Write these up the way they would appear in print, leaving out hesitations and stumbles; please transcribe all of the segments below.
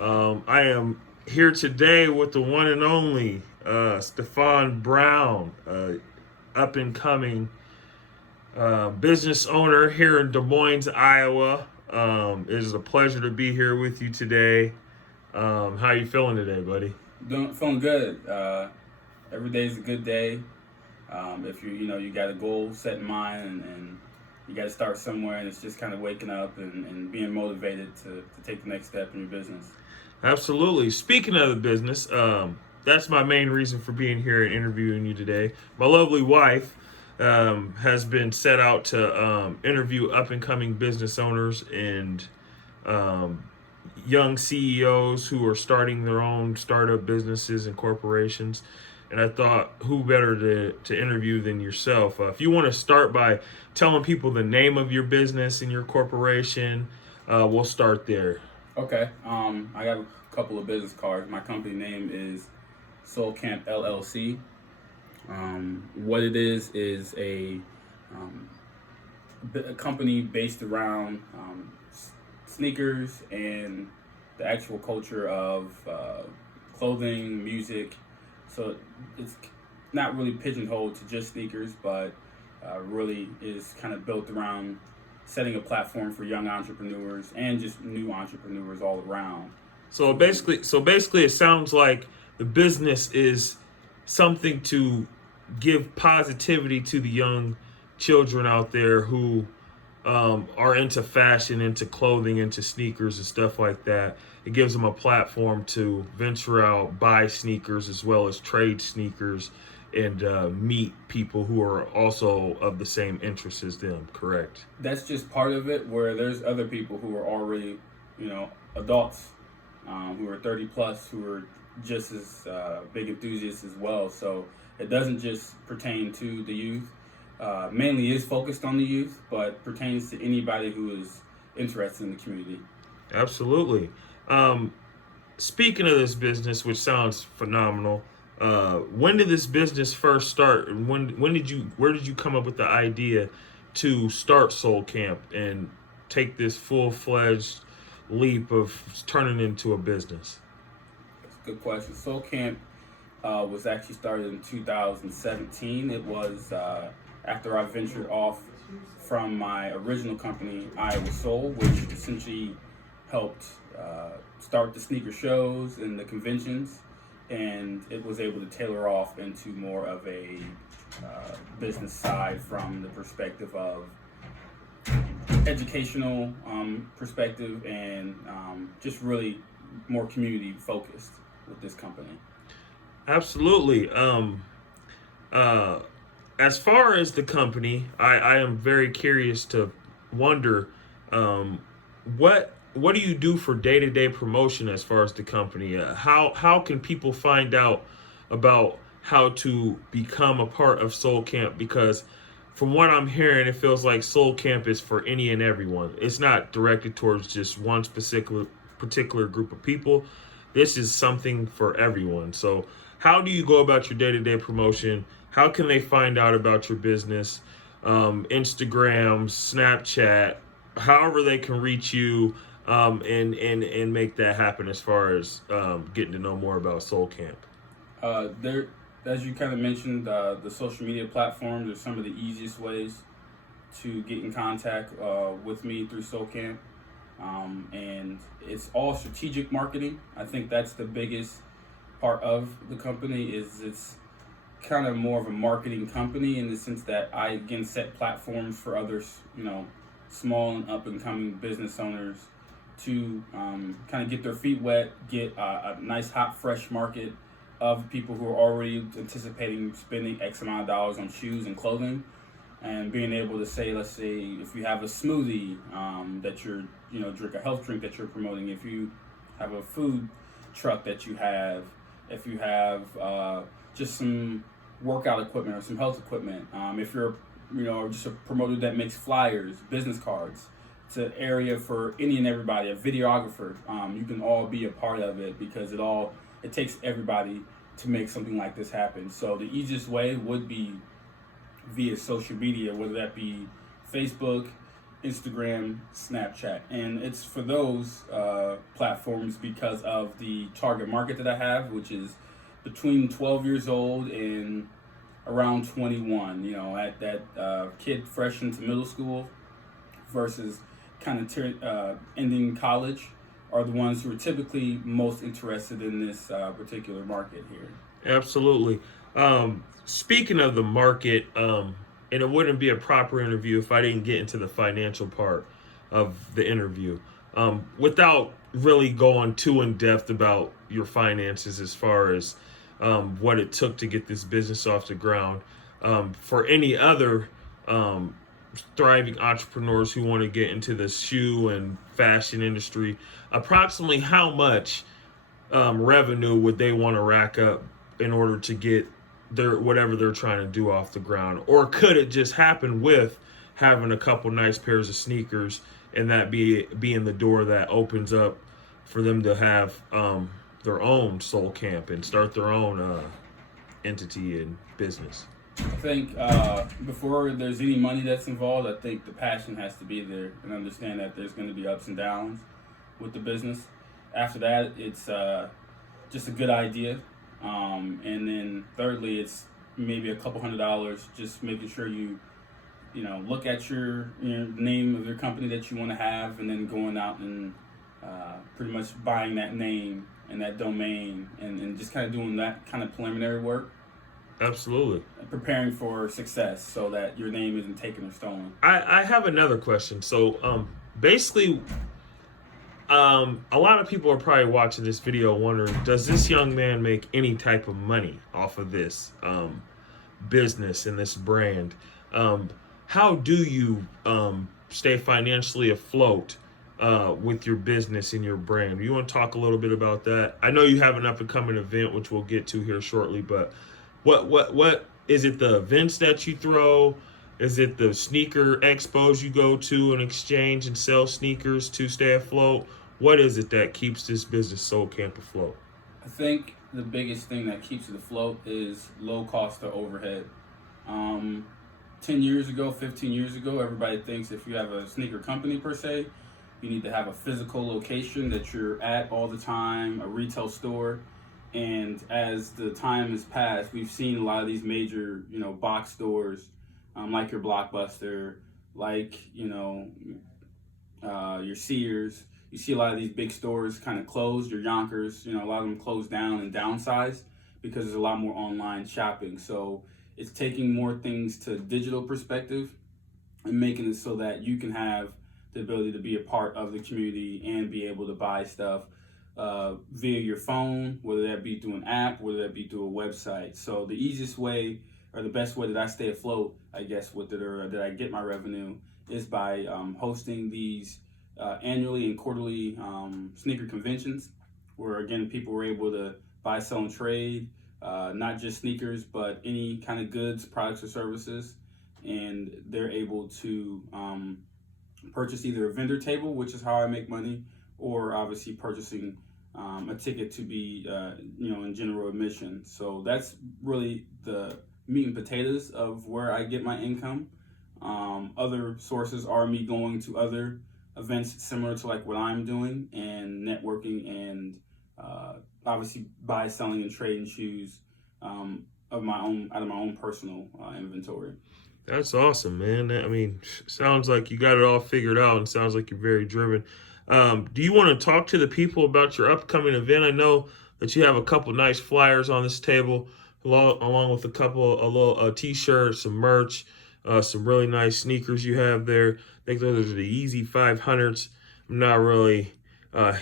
I am here today with the one and only Stefon Brown, up and coming business owner here in Des Moines, Iowa. It is a pleasure to be here with you today. How are you feeling today, buddy? Feeling good. Every day is a good day. If you got a goal set in mind and you got to start somewhere, and it's just kind of waking up and being motivated to take the next step in your business. Absolutely. Speaking of the business, that's my main reason for being here and interviewing you today. My lovely wife has been set out to interview up and coming business owners and um, young CEOs who are starting their own startup businesses and corporations. And I thought, who better to interview than yourself? If you want to start by telling people the name of your business and your corporation, we'll start there. Okay. I got a couple of business cards. My company name is Sole Camp LLC. What it is a company based around sneakers and the actual culture of clothing, music. So it's not really pigeonholed to just sneakers, but really is kind of built around setting a platform for young entrepreneurs and just new entrepreneurs all around. So basically, it sounds like the business is something to give positivity to the young children out there who are into fashion, into clothing, into sneakers and stuff like that. It gives them a platform to venture out, buy sneakers as well as trade sneakers, and meet people who are also of the same interests as them. Correct? That's just part of it, where there's other people who are already, adults, who are 30 plus, who are just as big enthusiasts as well. So it doesn't just pertain to the youth. Mainly is focused on the youth, but pertains to anybody who is interested in the community. Absolutely. Speaking of this business, which sounds phenomenal, when did this business first start, and where did you come up with the idea to start Sole Camp and take this full-fledged leap of turning into a business? That's a good question. Soul Camp was actually started in 2017. It was after I ventured off from my original company, Iowa Soul, which essentially helped start the sneaker shows and the conventions, and it was able to tailor off into more of a business side from the perspective of educational perspective and just really more community focused with this company. Absolutely. As far as the company, I am very curious to wonder what do you do for day-to-day promotion as far as the company? How can people find out about how to become a part of Soul Camp? Because from what I'm hearing, it feels like Soul Camp is for any and everyone. It's not directed towards just one particular group of people. This is something for everyone. So how do you go about your day-to-day promotion? How can they find out about your business? Instagram, Snapchat, however they can reach you, and make that happen as far as getting to know more about Soul Camp. There, as you kind of mentioned, the social media platforms are some of the easiest ways to get in contact with me through Soul Camp. And it's all strategic marketing. I think that's the biggest part of the company. Is it's kind of more of a marketing company in the sense that I again set platforms for others, small and up and coming business owners to kind of get their feet wet, get a nice hot fresh market of people who are already anticipating spending X amount of dollars on shoes and clothing, and being able to say, let's say, if you have a smoothie that you're, drink a health drink that you're promoting, if you have a food truck that you have, if you have just some workout equipment or some health equipment, if you're, just a promoter that makes flyers, business cards, it's an area for any and everybody, a videographer, you can all be a part of it because it takes everybody to make something like this happen. So the easiest way would be via social media, whether that be Facebook, Instagram, Snapchat, and it's for those platforms because of the target market that I have, which is between 12 years old and around 21. You know, at that kid fresh into middle school versus kind of ending college are the ones who are typically most interested in this particular market here. Absolutely. Speaking of the market, and it wouldn't be a proper interview if I didn't get into the financial part of the interview. Without really going too in depth about your finances as far as what it took to get this business off the ground. For any other thriving entrepreneurs who want to get into the shoe and fashion industry, approximately how much revenue would they want to rack up in order to get their whatever they're trying to do off the ground? Or could it just happen with having a couple nice pairs of sneakers and that being the door that opens up for them to have their own Sole Camp and start their own entity and business? I think before there's any money that's involved, I think the passion has to be there and understand that there's going to be ups and downs with the business. After that, it's just a good idea. And then thirdly, it's maybe a couple $100, just making sure you look at your name of your company that you want to have, and then going out and pretty much buying that name and that domain, and just kind of doing that kind of preliminary work. Absolutely. Preparing for success so that your name isn't taken or stolen. I have another question. So basically, a lot of people are probably watching this video wondering, does this young man make any type of money off of this business and this brand? How do you stay financially afloat with your business and your brand? You want to talk a little bit about that? I know you have an up-and-coming event, which we'll get to here shortly, but what is it, the events that you throw? Is it the sneaker expos you go to and exchange and sell sneakers to stay afloat? What is it that keeps this business Sole Camp afloat? I think the biggest thing that keeps it afloat is low cost of overhead. 10 years ago, 15 years ago, everybody thinks if you have a sneaker company per se, you need to have a physical location that you're at all the time, a retail store. And as the time has passed, we've seen a lot of these major, box stores, like your Blockbuster, like, your Sears. You see a lot of these big stores kind of closed, your Yonkers, a lot of them closed down and downsized because there's a lot more online shopping. So it's taking more things to digital perspective and making it so that you can have the ability to be a part of the community and be able to buy stuff via your phone, whether that be through an app, whether that be through a website. So the easiest way, or the best way that I stay afloat, I guess, with it, or that I get my revenue, is by hosting these annually and quarterly sneaker conventions, where again people were able to buy, sell, and trade, not just sneakers, but any kind of goods, products, or services, and they're able to purchase either a vendor table, which is how I make money, or obviously purchasing a ticket to be, in general admission. So that's really the meat and potatoes of where I get my income. Other sources are me going to other events similar to like what I'm doing, and networking, and obviously buy, selling, and trading shoes out of my own personal inventory. That's awesome, man. I mean, sounds like you got it all figured out, and sounds like you're very driven. Do you want to talk to the people about your upcoming event? I know that you have a couple nice flyers on this table, along with a t-shirt, some merch, some really nice sneakers you have there. I think those are the Easy 500s. I'm not really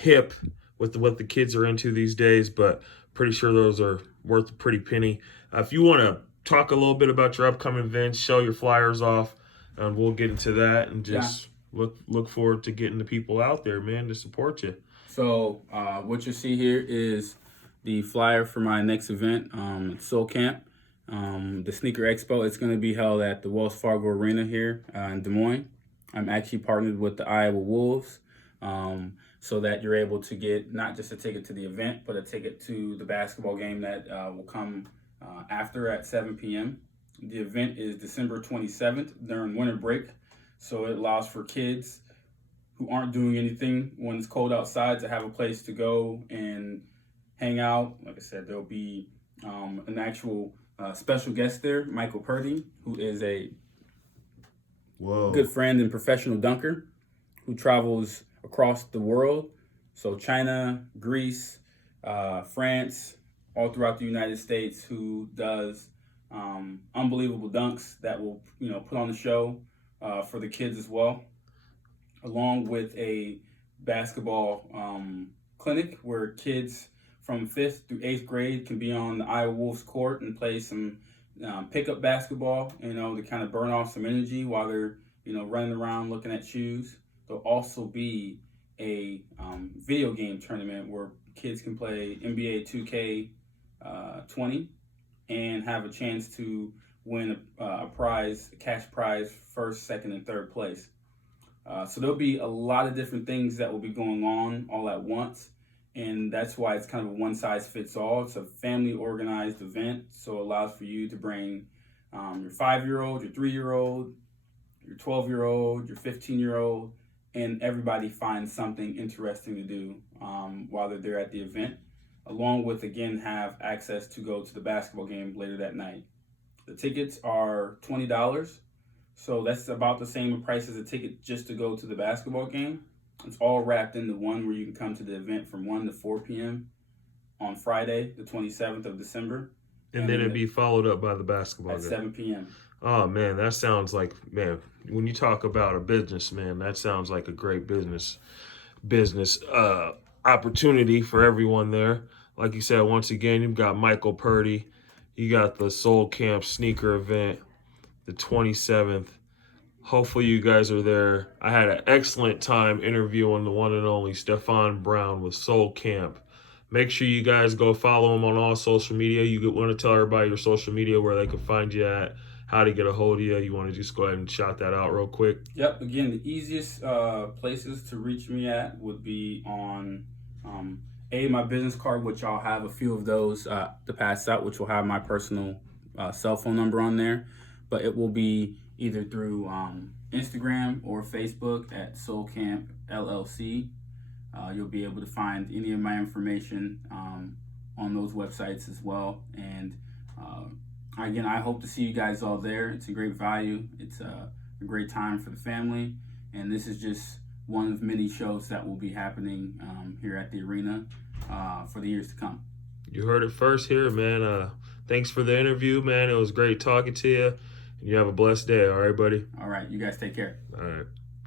hip with what the kids are into these days, but pretty sure those are worth a pretty penny. If you want to talk a little bit about your upcoming events, show your flyers off, and we'll get into that, and just look forward to getting the people out there, man, to support you. So what you see here is the flyer for my next event, Sole Camp, the Sneaker Expo. It's going to be held at the Wells Fargo Arena here in Des Moines. I'm actually partnered with the Iowa Wolves, so that you're able to get not just a ticket to the event, but a ticket to the basketball game that will come after at 7 p.m. The event is December 27th during winter break. So it allows for kids who aren't doing anything when it's cold outside to have a place to go and hang out. Like I said, there'll be an actual special guest there, Michael Purdy, who is a good friend and professional dunker who travels across the world. So China, Greece, France, all throughout the United States, who does unbelievable dunks that will, put on the show for the kids as well, along with a basketball clinic where kids from 5th through 8th grade can be on the Iowa Wolves court and play some pickup basketball, to kind of burn off some energy while they're, running around looking at shoes. There'll also be a video game tournament where kids can play NBA 2K 20 and have a chance to win a prize, a cash prize, first, second, and third place. So there'll be a lot of different things that will be going on all at once. And that's why it's kind of a one-size-fits-all. It's a family-organized event, so it allows for you to bring your 5-year-old, your 3-year-old, your 12-year-old, your 15-year-old, and everybody finds something interesting to do while they're there at the event, along with, again, have access to go to the basketball game later that night. The tickets are $20, so that's about the same price as a ticket just to go to the basketball game. It's all wrapped into one where you can come to the event from 1 to 4 p.m. on Friday, the 27th of December. And then it'd be followed up by the basketball at game. 7 p.m. Oh, man, that sounds like, man, when you talk about a business, man, that sounds like a great business opportunity for everyone there. Like you said, once again, you've got Michael Purdy. You got the Sole Camp sneaker event, the 27th. Hopefully you guys are there. I had an excellent time interviewing the one and only Stefon Brown with Sole Camp. Make sure you guys go follow him on all social media. You want to tell everybody your social media, where they can find you at, how to get a hold of you. You want to just go ahead and shout that out real quick? Yep. Again, the easiest places to reach me at would be on my business card, which I'll have a few of those to pass out, which will have my personal cell phone number on there. But it will be either through Instagram or Facebook at Sole Camp LLC. You'll be able to find any of my information on those websites as well. And again, I hope to see you guys all there. It's a great value. It's a great time for the family. And this is just one of many shows that will be happening here at the arena for the years to come. You heard it first here, man. Thanks for the interview, man. It was great talking to you. You have a blessed day. All right, buddy? All right. You guys take care. All right.